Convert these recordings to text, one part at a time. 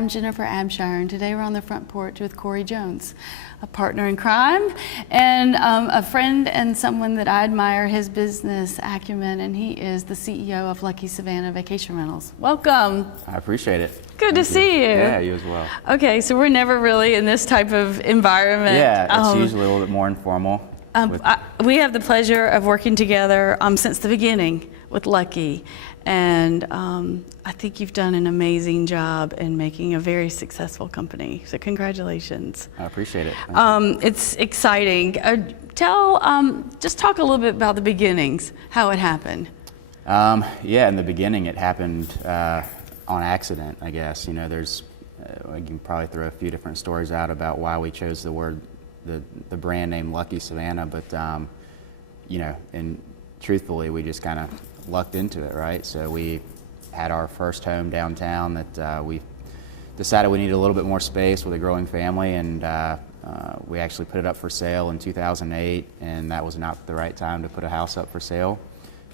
am Jennifer Abshire, and today we're on the front porch with Corey Jones, a partner in crime and a friend and someone that I admire his business acumen, and he is the CEO of Lucky Savannah Vacation Rentals. Welcome. I appreciate it. Good to see you. Yeah, you as well. Okay, so we're never really in this type of environment. Yeah, it's usually a little bit more informal. We have the pleasure of working together since the beginning with Lucky, and I think you've done an amazing job in making a very successful company. So congratulations. I appreciate it. It's exciting. Just talk a little bit about the beginnings, how it happened. Yeah, in the beginning it happened on accident, I guess. You know, I can probably throw a few different stories out about why we chose the brand name Lucky Savannah, but you know, and truthfully, we just kind of lucked into it, right? So we had our first home downtown that we decided we needed a little bit more space with a growing family, and we actually put it up for sale in 2008, and that was not the right time to put a house up for sale.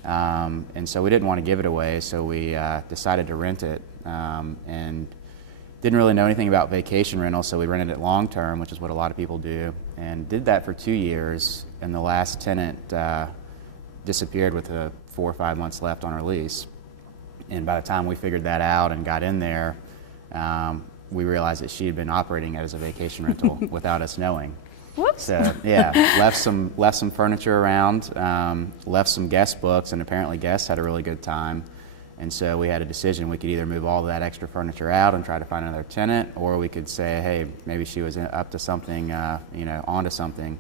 And so we didn't want to give it away, so we decided to rent it, and didn't really know anything about vacation rentals, so we rented it long term, which is what a lot of people do, and did that for 2 years, and the last tenant disappeared with 4 or 5 months left on our lease. And by the time we figured that out and got in there, we realized that she had been operating it as a vacation rental without us knowing. Whoops. So yeah, left some furniture around, left some guest books, and apparently guests had a really good time. And so we had a decision. We could either move all of that extra furniture out and try to find another tenant, or we could say, hey, maybe she was up to something, you know, onto something.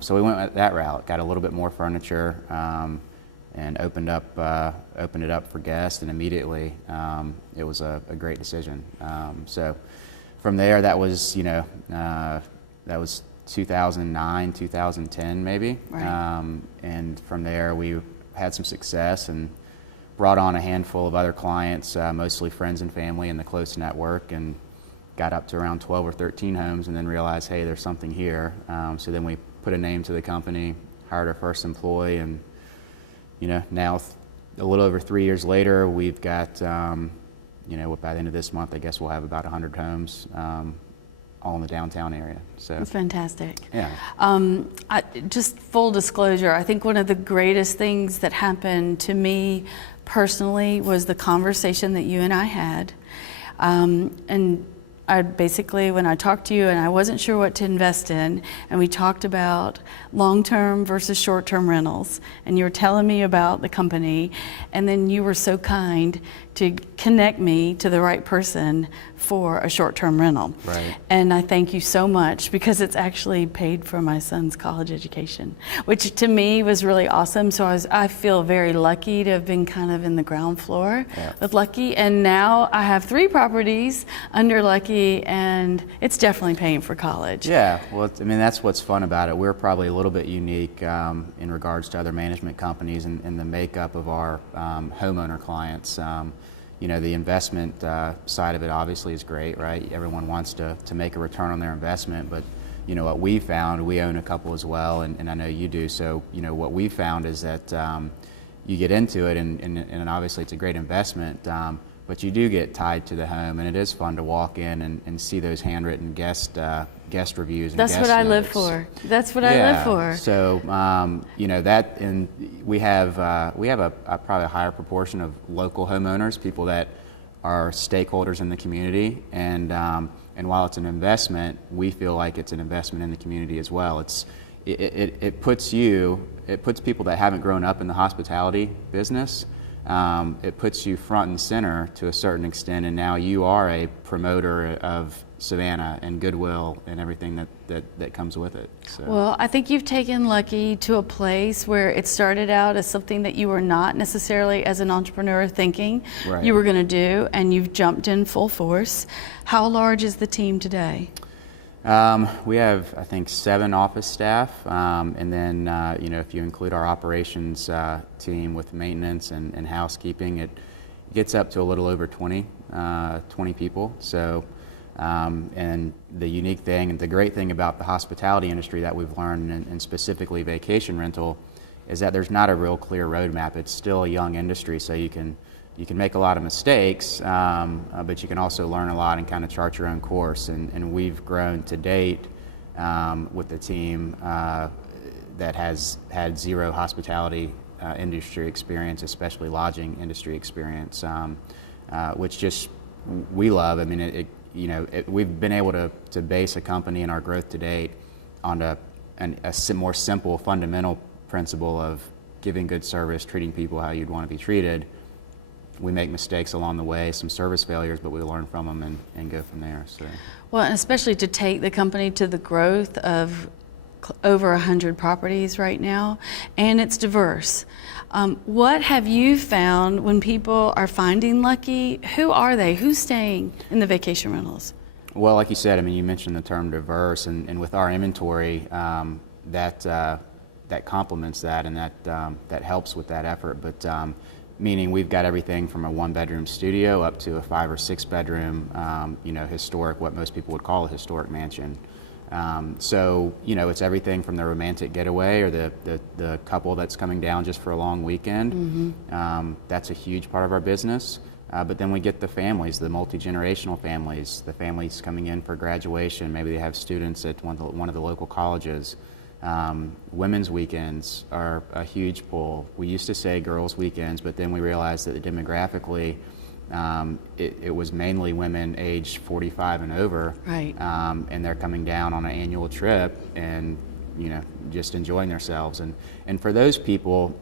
So we went that route, got a little bit more furniture, and opened it up for guests, and immediately it was a great decision. So from there, that was, you know, that was 2009, 2010 maybe. Right. And from there we had some success and brought on a handful of other clients, mostly friends and family in the close network, and got up to around 12 or 13 homes, and then realized, hey, there's something here. So then we put a name to the company, hired our first employee, and you know, now a little over 3 years later, we've got, you know, by the end of this month, I guess we'll have about 100 homes, all in the downtown area. So that's fantastic. Yeah. Just full disclosure, I think one of the greatest things that happened to me personally was the conversation that you and I had. And I basically, when I talked to you and I wasn't sure what to invest in, and we talked about long-term versus short-term rentals, and you were telling me about the company, and then you were so kind to connect me to the right person for a short-term rental. Right. And I thank you so much, because it's actually paid for my son's college education, which to me was really awesome. So I feel very lucky to have been kind of in the ground floor with Lucky, and now I have 3 properties under Lucky, and it's definitely paying for college. Yeah, well, I mean, that's what's fun about it. We're probably a little bit unique in regards to other management companies and the makeup of our homeowner clients. You know, the investment side of it obviously is great, right? Everyone wants to make a return on their investment, but you know, what we found, we own a couple as well, and I know you do, so you know, what we found is that you get into it, and obviously it's a great investment, but you do get tied to the home, and it is fun to walk in and see those handwritten guest reviews. And that's guest what I notes. live for. That's what I live for. So you know, that, and we have a probably a higher proportion of local homeowners, people that are stakeholders in the community, and while it's an investment, we feel like it's an investment in the community as well. It puts people that haven't grown up in the hospitality business. It puts you front and center to a certain extent, and now you are a promoter of Savannah and goodwill and everything that comes with it. So. Well, I think you've taken Lucky to a place where it started out as something that you were not necessarily, as an entrepreneur, thinking you were going to do, and you've jumped in full force. How large is the team today? We have, I think, 7 office staff, and then you know, if you include our operations team with maintenance and housekeeping, it gets up to a little over 20 people. So, and the unique thing and the great thing about the hospitality industry that we've learned, and specifically vacation rental, is that there's not a real clear roadmap. It's still a young industry, so you can you can make a lot of mistakes, but you can also learn a lot and kind of chart your own course. And we've grown to date with the team that has had zero hospitality industry experience, especially lodging industry experience, which just we love. I mean, we've been able to base a company and our growth to date on a more simple, fundamental principle of giving good service, treating people how you'd want to be treated. We make mistakes along the way, some service failures, but we learn from them and go from there. So. Well, and especially to take the company to the growth of over 100 properties right now, and it's diverse. What have you found when people are finding Lucky? Who are they? Who's staying in the vacation rentals? Well, like you said, I mean, you mentioned the term diverse, and with our inventory, that complements that, and that helps with that effort. But meaning we've got everything from a 1-bedroom studio up to a 5 or 6 bedroom, historic, what most people would call a historic mansion. So, it's everything from the romantic getaway or the couple that's coming down just for a long weekend. Mm-hmm. That's a huge part of our business. But then we get the families, the multi-generational families, the families coming in for graduation. Maybe they have students at one of the local colleges. Women's weekends are a huge pull. We used to say girls' weekends, but then we realized that demographically, it was mainly women aged 45 and over, right? And they're coming down on an annual trip and just enjoying themselves. And for those people,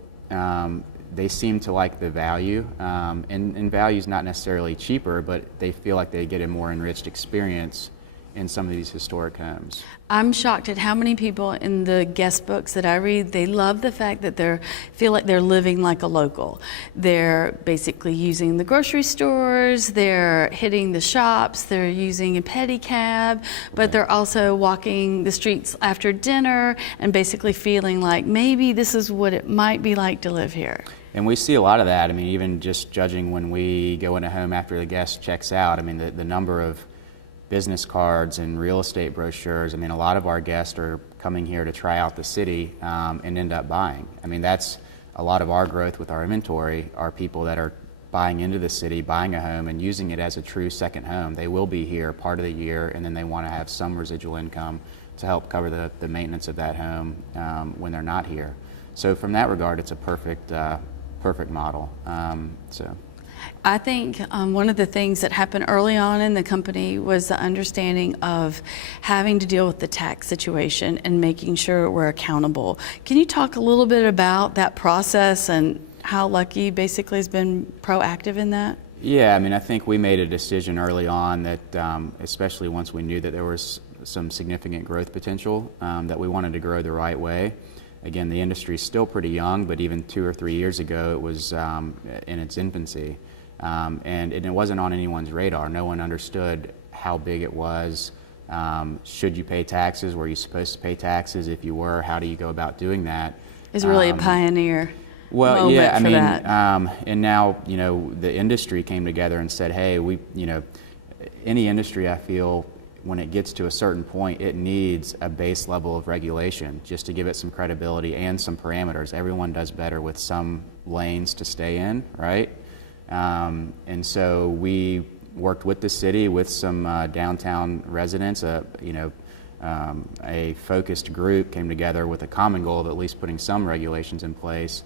they seem to like the value, and value is not necessarily cheaper, but they feel like they get a more enriched experience in some of these historic homes. I'm shocked at how many people in the guest books that I read, they love the fact that they feel like they're living like a local. They're basically using the grocery stores, they're hitting the shops, they're using a pedicab, but they're also walking the streets after dinner and basically feeling like maybe this is what it might be like to live here. And we see a lot of that. I mean, even just judging when we go in a home after the guest checks out, I mean, the number of business cards and real estate brochures. I mean, a lot of our guests are coming here to try out the city and end up buying. I mean, that's a lot of our growth with our inventory are people that are buying into the city, buying a home and using it as a true second home. They will be here part of the year, and then they want to have some residual income to help cover the maintenance of that home when they're not here. So from that regard, it's a perfect model. I think one of the things that happened early on in the company was the understanding of having to deal with the tax situation and making sure we're accountable. Can you talk a little bit about that process and how Lucky basically has been proactive in that? Yeah, I mean, I think we made a decision early on that, especially once we knew that there was some significant growth potential, that we wanted to grow the right way. Again, the industry is still pretty young, but even 2 or 3 years ago, it was in its infancy. And it wasn't on anyone's radar. No one understood how big it was. Should you pay taxes? Were you supposed to pay taxes? If you were, how do you go about doing that? It's really a pioneer moment yeah, I for mean, that. And now, the industry came together and said, hey, any industry, I feel, when it gets to a certain point, it needs a base level of regulation just to give it some credibility and some parameters. Everyone does better with some lanes to stay in, right? And so we worked with the city, with some downtown residents. A focused group came together with a common goal of at least putting some regulations in place.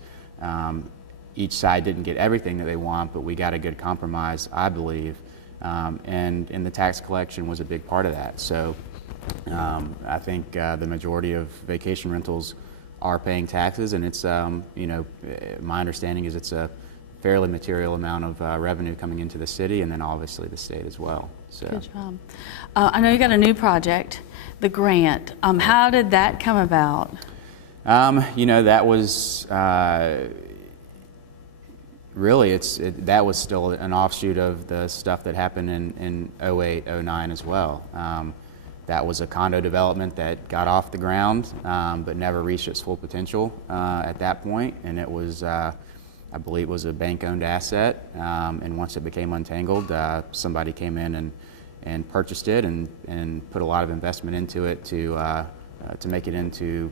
Each side didn't get everything that they want, but we got a good compromise, I believe. And the tax collection was a big part of that. So I think the majority of vacation rentals are paying taxes, and it's my understanding is it's a fairly material amount of revenue coming into the city, and then obviously the state as well. So. Good job. I know you got a new project, the grant. How did that come about? That was really that was still an offshoot of the stuff that happened in 08, 09 as well. That was a condo development that got off the ground, but never reached its full potential at that point, and it was. I believe it was a bank-owned asset, and once it became untangled, somebody came in and purchased it and put a lot of investment into it to make it into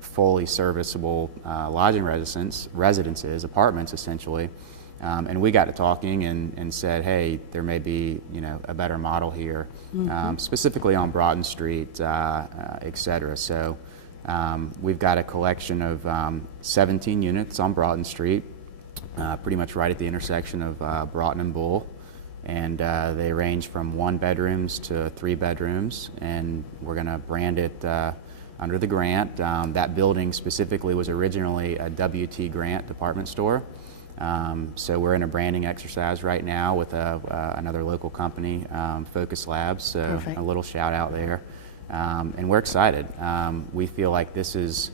fully serviceable lodging residences, apartments essentially. And we got to talking and said, hey, there may be, a better model here, specifically on Broughton Street, et cetera. So we've got a collection of 17 units on Broughton Street, pretty much right at the intersection of Broughton and Bull. And they range from 1 bedrooms to 3 bedrooms, and we're going to brand it under the grant. That building specifically was originally a WT Grant department store. So we're in a branding exercise right now with another local company, Focus Labs, so Perfect. A little shout out there. And we're excited. We feel like this is,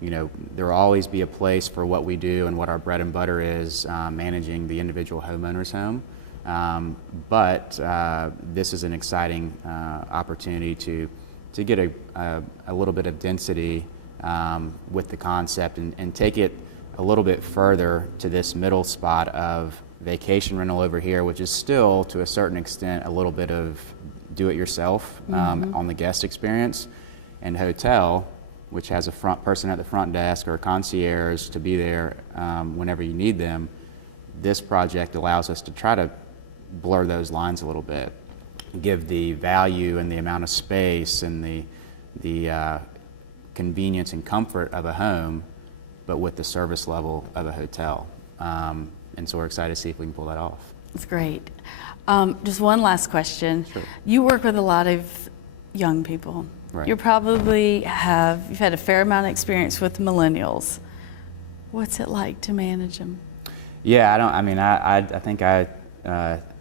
there will always be a place for what we do and what our bread and butter is, managing the individual homeowner's home. But this is an exciting opportunity to get a little bit of density with the concept and take it a little bit further to this middle spot of vacation rental over here, which is still to a certain extent a little bit of do-it-yourself on the guest experience, and hotel, which has a front person at the front desk or a concierge to be there whenever you need them. This project allows us to try to blur those lines a little bit, give the value and the amount of space and the convenience and comfort of a home, but with the service level of a hotel. And so we're excited to see if we can pull that off. That's great. Just one last question. Sure. You work with a lot of young people. Right. You've had a fair amount of experience with millennials. What's it like to manage them? Yeah, I think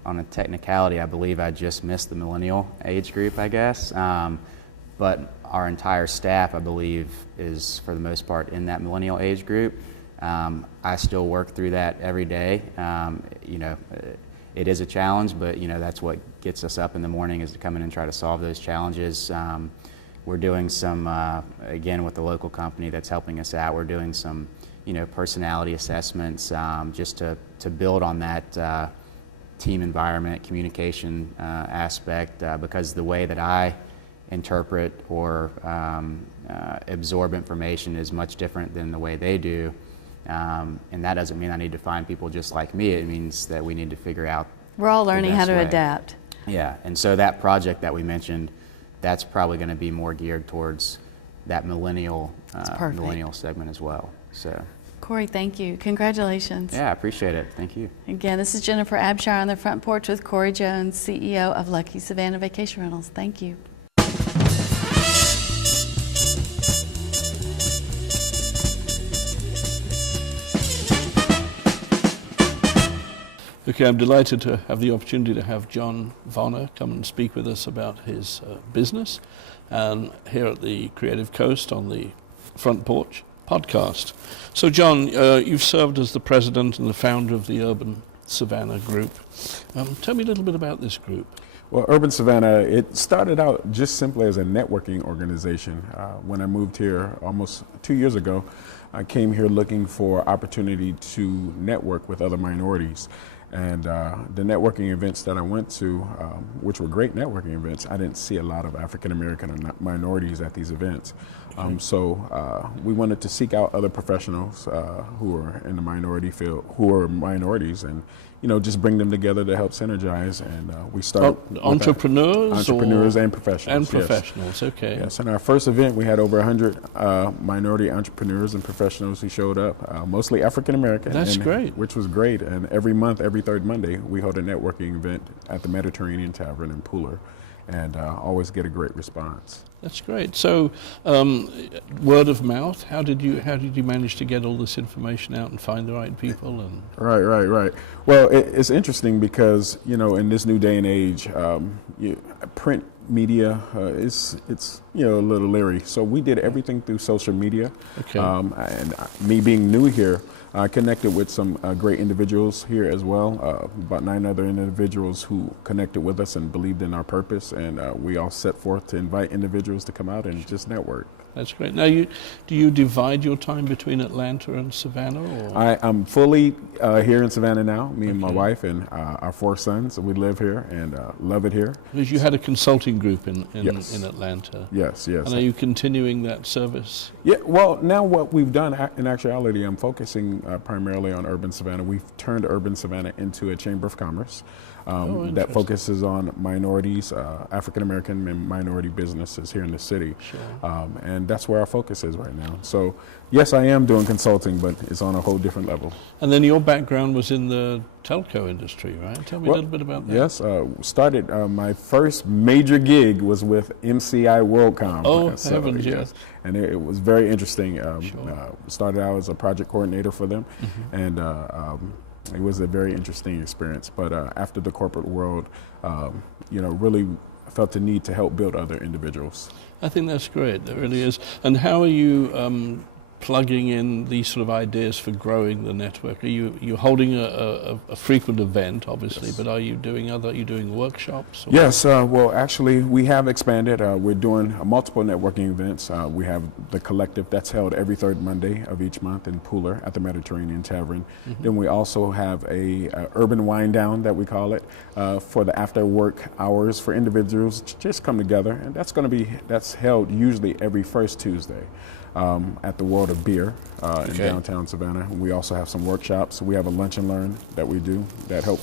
on a technicality, I believe I just missed the millennial age group, I guess. But our entire staff, I believe, is for the most part in that millennial age group. I still work through that every day. It is a challenge, but that's what gets us up in the morning, is to come in and try to solve those challenges. We're doing some, again, with the local company that's helping us out, we're doing some, personality assessments just to build on that team environment, communication aspect, because the way that I interpret or absorb information is much different than the way they do. And that doesn't mean I need to find people just like me. It means that we need to figure out. We're all learning how best to way. adapt. Yeah, and so that project that we mentioned, that's probably going to be more geared towards that millennial segment as well. So, Corey, thank you. Congratulations. yeah, I appreciate it. Thank you. Again, this is Jennifer Abshire on the Front Porch with Corey Jones, CEO of Lucky Savannah Vacation Rentals. Thank you. Okay, I'm delighted to have the opportunity to have John Vonner come and speak with us about his business and here at the Creative Coast on the Front Porch podcast. So John, you've served as the president and the founder of the Urban Savannah Group. Tell me a little bit about this group. Well, Urban Savannah, it started out just simply as a networking organization. When I moved here almost 2 years ago, I came here looking for opportunity to network with other minorities. And the networking events that I went to, which were great networking events, I didn't see a lot of African American or minorities at these events. So we wanted to seek out other professionals who are in the minority field, who are minorities, and just bring them together to help synergize. And we started entrepreneurs and professionals. And professionals, yes. Okay. Yes, in our first event, we had over 100 minority entrepreneurs and professionals who showed up, mostly African American. That's great. Which was great. And every month, every third Monday, we hold a networking event at the Mediterranean Tavern in Pooler, and always get a great response. That's great. So, word of mouth. How did you manage to get all this information out and find the right people? And Right. Well, it's interesting because in this new day and age, print media it's a little leery. So we did everything through social media. Okay. And me being new here, I connected with some great individuals here as well, about 9 other individuals who connected with us and believed in our purpose, and we all set forth to invite individuals to come out and just network. That's great. Now, do you divide your time between Atlanta and Savannah? Or? I'm fully here in Savannah now, me and my wife and our 4 sons. We live here and love it here. Because you had a consulting group in Yes. Atlanta. Yes, yes. And are you continuing that service? Yeah, well, now what we've done, in actuality, I'm focusing primarily on Urban Savannah. We've turned Urban Savannah into a Chamber of Commerce that focuses on minorities, African American and minority businesses here in the city. Sure. And that's where our focus is right now. So, yes, I am doing consulting, but it's on a whole different level. And then your background was in the telco industry, right? Tell me a little bit about that. Yes, started my first major gig was with MCI WorldCom. Oh, heavens, yes. And it was very interesting. Sure. Started out as a project coordinator for them, and it was a very interesting experience. But after the corporate world, really felt the need to help build other individuals. I think that's great. That really is. And how are you plugging in these sort of ideas for growing the network? Are you holding a frequent event, obviously, Yes. but are you doing workshops? Or? Yes, well, actually, we have expanded. We're doing multiple networking events. We have the collective that's held every 3rd Monday of each month in Pooler at the Mediterranean Tavern. Then we also have a urban wind down that we call it for the after work hours for individuals to just come together, and that's held usually every first Tuesday. At the World of Beer in downtown Savannah. We also have some workshops. We have a lunch and learn that we do that help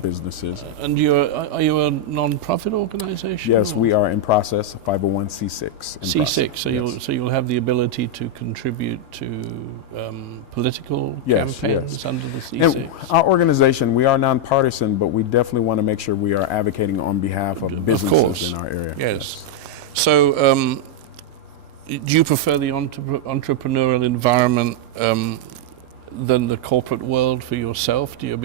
businesses. And are you a non-profit organization? Yes, or? we are in process, 501c6. C6, so yes. you'll have the ability to contribute to political campaigns under the C6. And our organization, we are nonpartisan, but we definitely want to make sure we are advocating on behalf of businesses in our area. Yes. So, do you prefer the entrepreneurial environment than the corporate world for yourself? Do you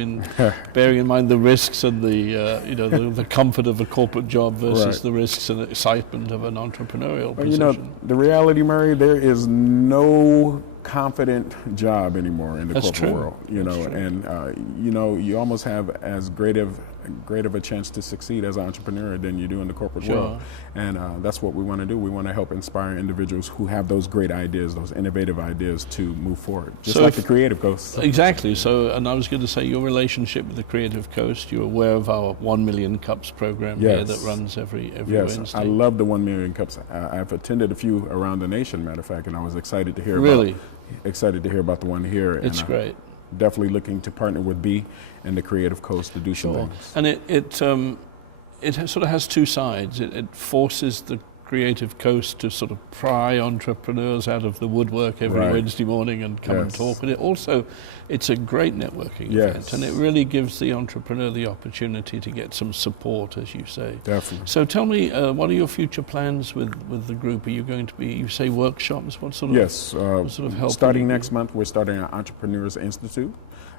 bearing in mind the risks and the comfort of a corporate job versus the risks and excitement of an entrepreneurial position? The reality, Murray, there is no confident job anymore in the corporate world. You almost have as great of a chance to succeed as an entrepreneur than you do in the corporate world. And that's what we want to do. We want to help inspire individuals who have those great ideas, those innovative ideas to move forward, just like the Creative Coast. Exactly. So, and I was going to say, your relationship with the Creative Coast, you're aware of our 1 Million Cups program here that runs every Wednesday. I love the 1 Million Cups. I've attended a few around the nation, matter of fact, and I was excited to hear about the one here. It's great. Definitely looking to partner with B and the Creative Coast to do some things. And it sort of has 2 sides. It forces the Creative Coast to sort of pry entrepreneurs out of the woodwork every Wednesday morning and come and talk. But it's a great networking event, and it really gives the entrepreneur the opportunity to get some support, as you say. Definitely. So tell me, what are your future plans with the group? Are you going to be, you say workshops? What sort of help? Starting next month, we're starting an Entrepreneurs Institute.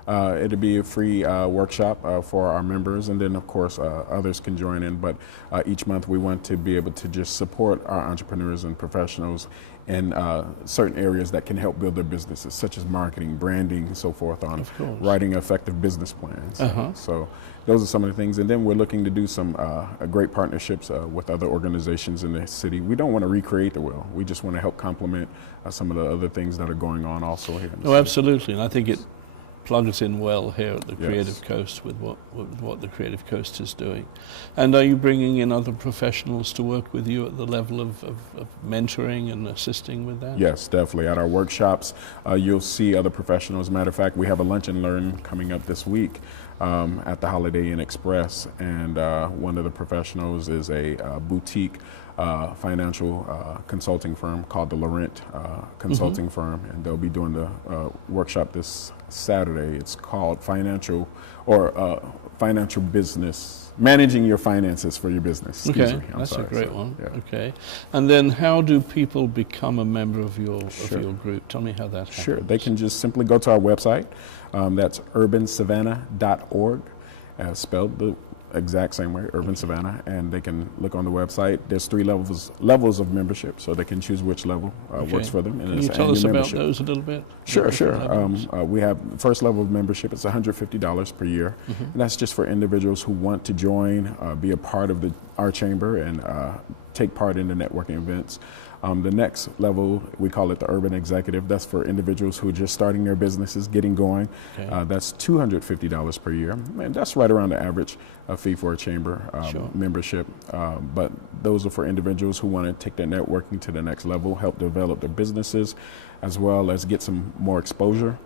It'll be a free workshop for our members, and then of course others can join in, but each month we want to be able to just support our entrepreneurs and professionals in certain areas that can help build their businesses, such as marketing, branding, and so forth, on writing effective business plans. So those are some of the things, and then we're looking to do some great partnerships with other organizations in the city. We don't want to recreate the wheel. We just want to help complement some of the other things that are going on also here in the city. Absolutely, and I think it plugs in well here at the Creative Coast with what the Creative Coast is doing. And are you bringing in other professionals to work with you at the level of mentoring and assisting with that? Yes, definitely. At our workshops, you'll see other professionals. Matter of fact, we have a lunch and learn coming up this week at the Holiday Inn Express, and one of the professionals is a boutique financial consulting firm called the Laurent Consulting Firm, and they'll be doing the workshop this Saturday. It's called Financial Business, Managing Your Finances for Your Business. That's a great one. Yeah. Okay. And then how do people become a member of your group? Tell me how that happens. Sure. They can just simply go to our website. That's urbansavannah.org, spelled the exact same way, Urban Savannah, and they can look on the website. There's 3 levels of membership, so they can choose which level works for them. And can you tell us about those a little bit? Sure. We have first level of membership. It's $150 per year, and that's just for individuals who want to join, be a part of our chamber, and take part in the networking events. The next level, we call it the urban executive. That's for individuals who are just starting their businesses, getting going. Okay. That's $250 per year. And that's right around the average fee for a chamber Sure. membership. But those are for individuals who want to take their networking to the next level, help develop their businesses, as well as get some more exposure.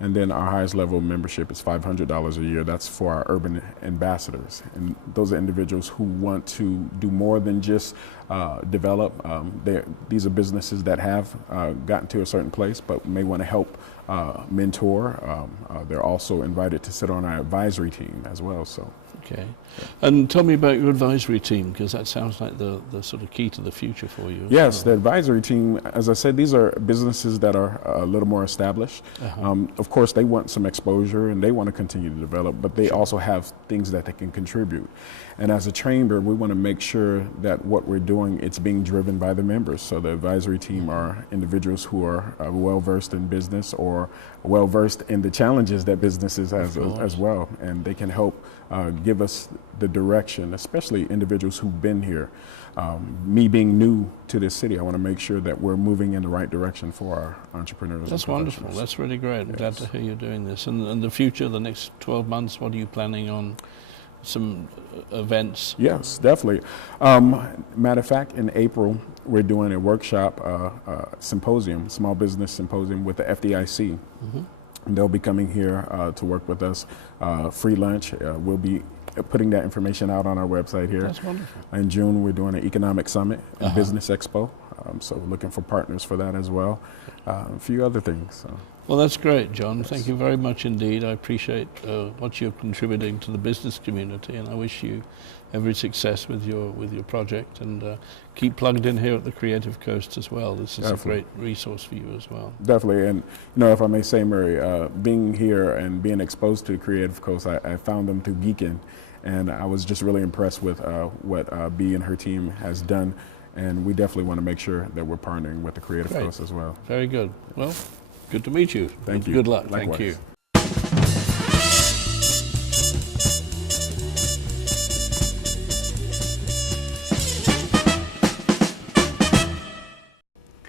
And then our highest level of membership is $500 a year. That's for our urban ambassadors. And those are individuals who want to do more than just develop. These are businesses that have gotten to a certain place, but may want to help mentor. They're also invited to sit on our advisory team as well. So. Okay. And tell me about your advisory team, because that sounds like the sort of key to the future for you. Yes, the advisory team, as I said, these are businesses that are a little more established. Of course, they want some exposure and they want to continue to develop, but they also have things that they can contribute. And as a chamber, we want to make sure that what we're doing, it's being driven by the members. So the advisory team are individuals who are well-versed in business or well-versed in the challenges that businesses have as well. And they can help give us the direction, especially individuals who've been here. Me being new to this city, I want to make sure that we're moving in the right direction for our entrepreneurs. That's wonderful. That's really great. I'm glad to hear you're doing this. And the future, the next 12 months, what are you planning on? Some events? Yes, definitely. Matter of fact, in April, we're doing a workshop, symposium, small business symposium with the FDIC. And they'll be coming here to work with us. Free lunch. We'll be putting that information out on our website here. That's wonderful. In June, we're doing an economic summit and business expo. So we're looking for partners for that as well. A few other things. So. Well, that's great, John. Thank you very much indeed. I appreciate what you're contributing to the business community, and I wish you every success with your project. And keep plugged in here at the Creative Coast as well. This is Definitely. a great resource for you as well. Definitely, and if I may say, Murray, being here and being exposed to the Creative Coast, I found them through Geekin, and I was just really impressed with what Bea and her team has done. And we definitely want to make sure that we're partnering with the Creative Great. Coast as well. Very good. Well, good to meet you. Thank you. Good luck. Likewise. Thank you.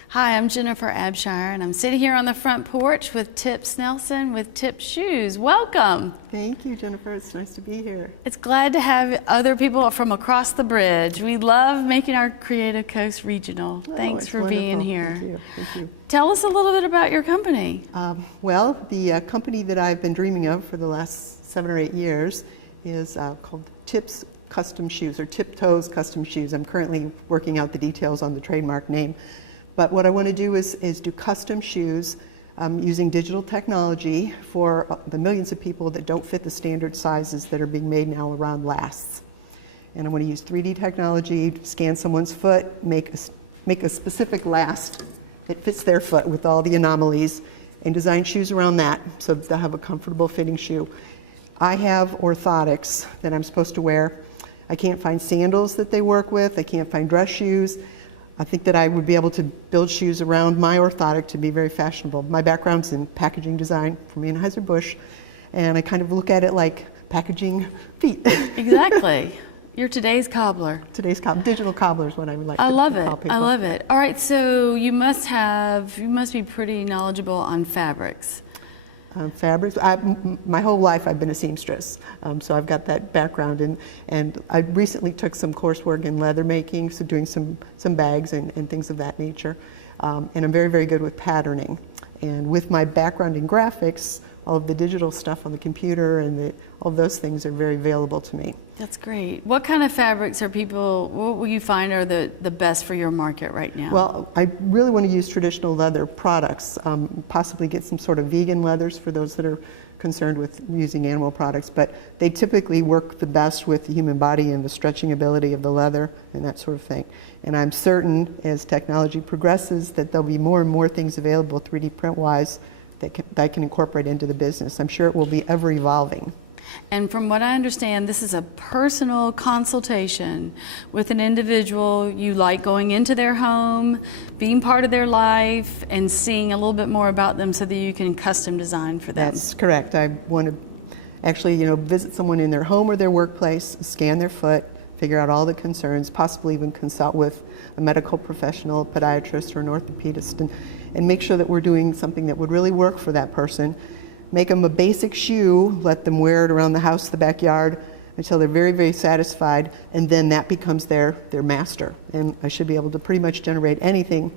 Hi, I'm Jennifer Abshire, and I'm sitting here on the front porch with Tip Snelson with Tip Shoes. Welcome. Thank you, Jennifer. It's nice to be here. It's glad to have other people from across the bridge. We love making our Creative Coast regional. Thanks it's for being wonderful. here. Thank you. Thank you. Tell us a little bit about your company. Well, the company that I've been dreaming of for the last 7 or 8 years is called Tip's Custom Shoes, or Tiptoes Custom Shoes. I'm currently working out the details on the trademark name. But what I want to do is do custom shoes using digital technology for the millions of people that don't fit the standard sizes that are being made now around lasts. And I want to use 3D technology to scan someone's foot, make a specific last that fits their foot with all the anomalies, and design shoes around that so that they'll have a comfortable fitting shoe. I have orthotics that I'm supposed to wear. I can't find sandals that they work with. I can't find dress shoes. I think that I would be able to build shoes around my orthotic to be very fashionable. My background's in packaging design from Anheuser-Busch, and I kind of look at it like packaging feet. Exactly. You're today's cobbler. Today's digital cobbler is what I would like I to love call it. people. I love it. All right, so you must be pretty knowledgeable on fabrics. Fabrics. My whole life I've been a seamstress, so I've got that background, and I recently took some coursework in leather making, so doing some bags and things of that nature, and I'm very, very good with patterning. And with my background in graphics, all of the digital stuff on the computer and all those things are very available to me. That's great. What kind of fabrics what will you find are the best for your market right now? Well, I really want to use traditional leather products, possibly get some sort of vegan leathers for those that are concerned with using animal products, but they typically work the best with the human body and the stretching ability of the leather and that sort of thing. And I'm certain as technology progresses that there'll be more and more things available 3D print-wise that I can incorporate into the business. I'm sure it will be ever evolving. And from what I understand, this is a personal consultation with an individual. You like going into their home, being part of their life, and seeing a little bit more about them so that you can custom design for them. That's correct. I want to actually, visit someone in their home or their workplace, scan their foot, figure out all the concerns, possibly even consult with a medical professional, a podiatrist or an orthopedist, and make sure that we're doing something that would really work for that person. Make them a basic shoe, let them wear it around the house, the backyard, until they're very, very satisfied, and then that becomes their master. And I should be able to pretty much generate anything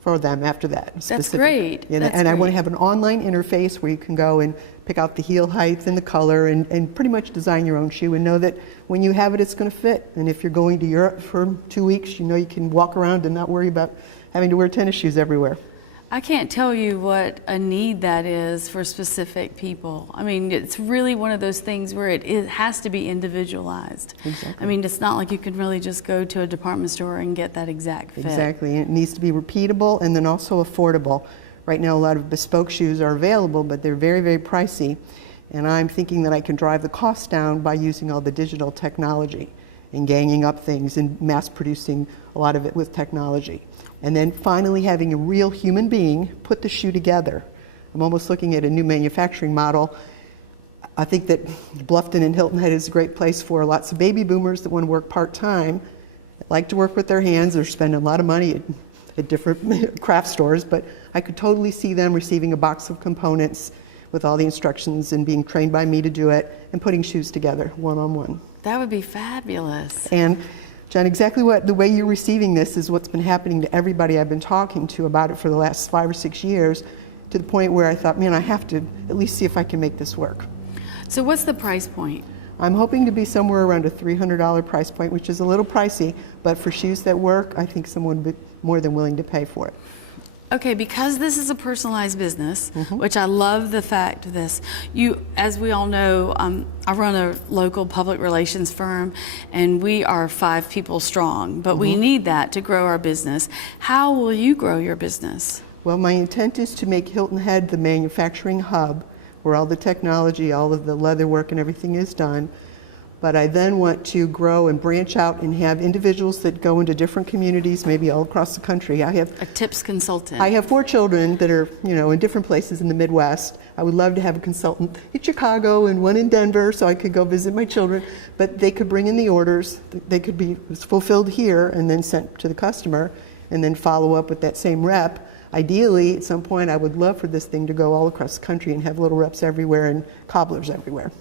for them after that. That's great. And I want to have an online interface where you can go and pick out the heel height and the color and pretty much design your own shoe and know that when you have it, it's going to fit. And if you're going to Europe for 2 weeks, you know you can walk around and not worry about having to wear tennis shoes everywhere. I can't tell you what a need that is for specific people. I mean, it's really one of those things where it has to be individualized. Exactly. I mean, it's not like you can really just go to a department store and get that exact fit. Exactly. It needs to be repeatable and then also affordable. Right now, a lot of bespoke shoes are available, but they're very, very pricey. And I'm thinking that I can drive the cost down by using all the digital technology and ganging up things and mass producing a lot of it with technology. And then finally having a real human being put the shoe together. I'm almost looking at a new manufacturing model. I think that Bluffton and Hilton Head is a great place for lots of baby boomers that want to work part-time, like to work with their hands. They're spending a lot of money at different craft stores, but I could totally see them receiving a box of components with all the instructions and being trained by me to do it and putting shoes together one-on-one. That would be fabulous. And John, exactly the way you're receiving this is what's been happening to everybody I've been talking to about it for the last 5 or 6 years, to the point where I thought, man, I have to at least see if I can make this work. So what's the price point? I'm hoping to be somewhere around a $300 price point, which is a little pricey, but for shoes that work, I think someone would be more than willing to pay for it. Okay, because this is a personalized business, which I love the fact of this. As we all know, I run a local public relations firm, and we are 5 people strong, but we need that to grow our business. How will you grow your business? Well, my intent is to make Hilton Head the manufacturing hub where all the technology, all of the leather work and everything is done. But I then want to grow and branch out and have individuals that go into different communities, maybe all across the country. A tips consultant. I have 4 children that are, in different places in the Midwest. I would love to have a consultant in Chicago and one in Denver so I could go visit my children, but they could bring in the orders. They could be fulfilled here and then sent to the customer and then follow up with that same rep. Ideally, at some point, I would love for this thing to go all across the country and have little reps everywhere and cobblers everywhere.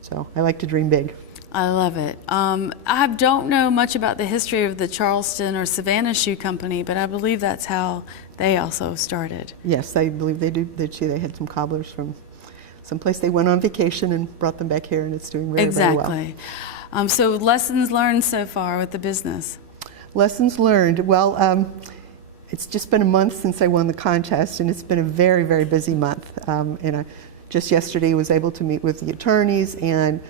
So I like to dream big. I love it. I don't know much about the history of the Charleston or Savannah Shoe Company, but I believe that's how they also started. Yes, I believe they do. They had some cobblers from someplace they went on vacation and brought them back here, and it's doing very, very well. Exactly. So lessons learned so far with the business? Lessons learned. Well, it's just been a month since I won the contest, and it's been a very, very busy month. And I just yesterday was able to meet with the attorneys and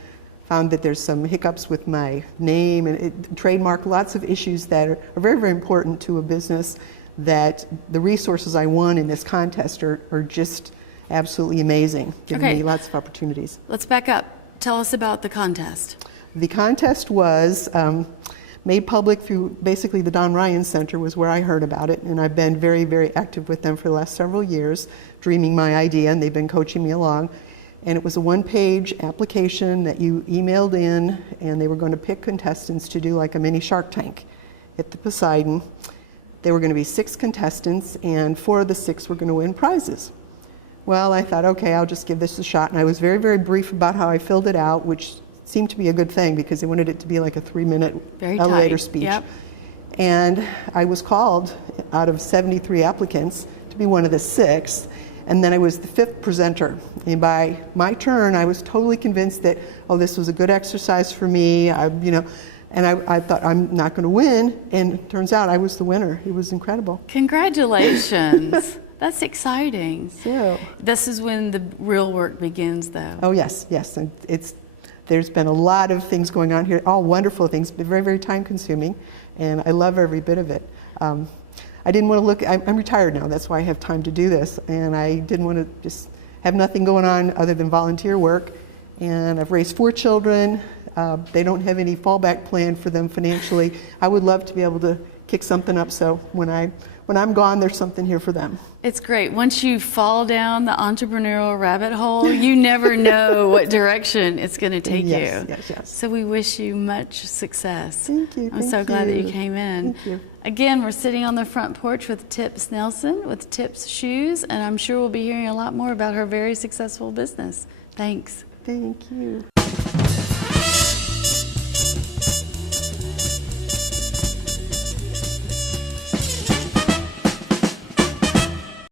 found that there's some hiccups with my name and trademark, lots of issues that are very, very important to a business, that the resources I won in this contest are just absolutely amazing, giving me lots of opportunities. Let's back up. Tell us about the contest. The contest was made public through basically the Don Ryan Center was where I heard about it, and I've been very, very active with them for the last several years, dreaming my idea, and they've been coaching me along. And it was a 1-page application that you emailed in, and they were going to pick contestants to do like a mini Shark Tank at the Poseidon. There were going to be 6 contestants, and 4 of the 6 were going to win prizes. Well, I thought, okay, I'll just give this a shot. And I was very, very brief about how I filled it out, which seemed to be a good thing because they wanted it to be like a 3-minute elevator speech. Yep. And I was called out of 73 applicants to be one of the 6. And then I was the 5th presenter. And by my turn, I was totally convinced that, oh, this was a good exercise for me, and I thought, I'm not going to win. And it turns out I was the winner. It was incredible. Congratulations. That's exciting. So, this is when the real work begins, though. oh, yes. And there's been a lot of things going on here, all wonderful things, but very, very time consuming. And I love every bit of it. I didn't want to look, I'm retired now, that's why I have time to do this, and I didn't want to just have nothing going on other than volunteer work. And I've raised 4 children. They don't have any fallback plan for them financially. I would love to be able to kick something up so when I when I'm gone, there's something here for them. It's great. Once you fall down the entrepreneurial rabbit hole, you never know what direction it's going to take Yes, you. yes, yes. So we wish you much success. Thank you. I'm thank so glad that you you. came in. Thank you. Again, we're sitting on the front porch with Tip Snelson with Tip's Shoes, and I'm sure we'll be hearing a lot more about her very successful business. Thanks. Thank you.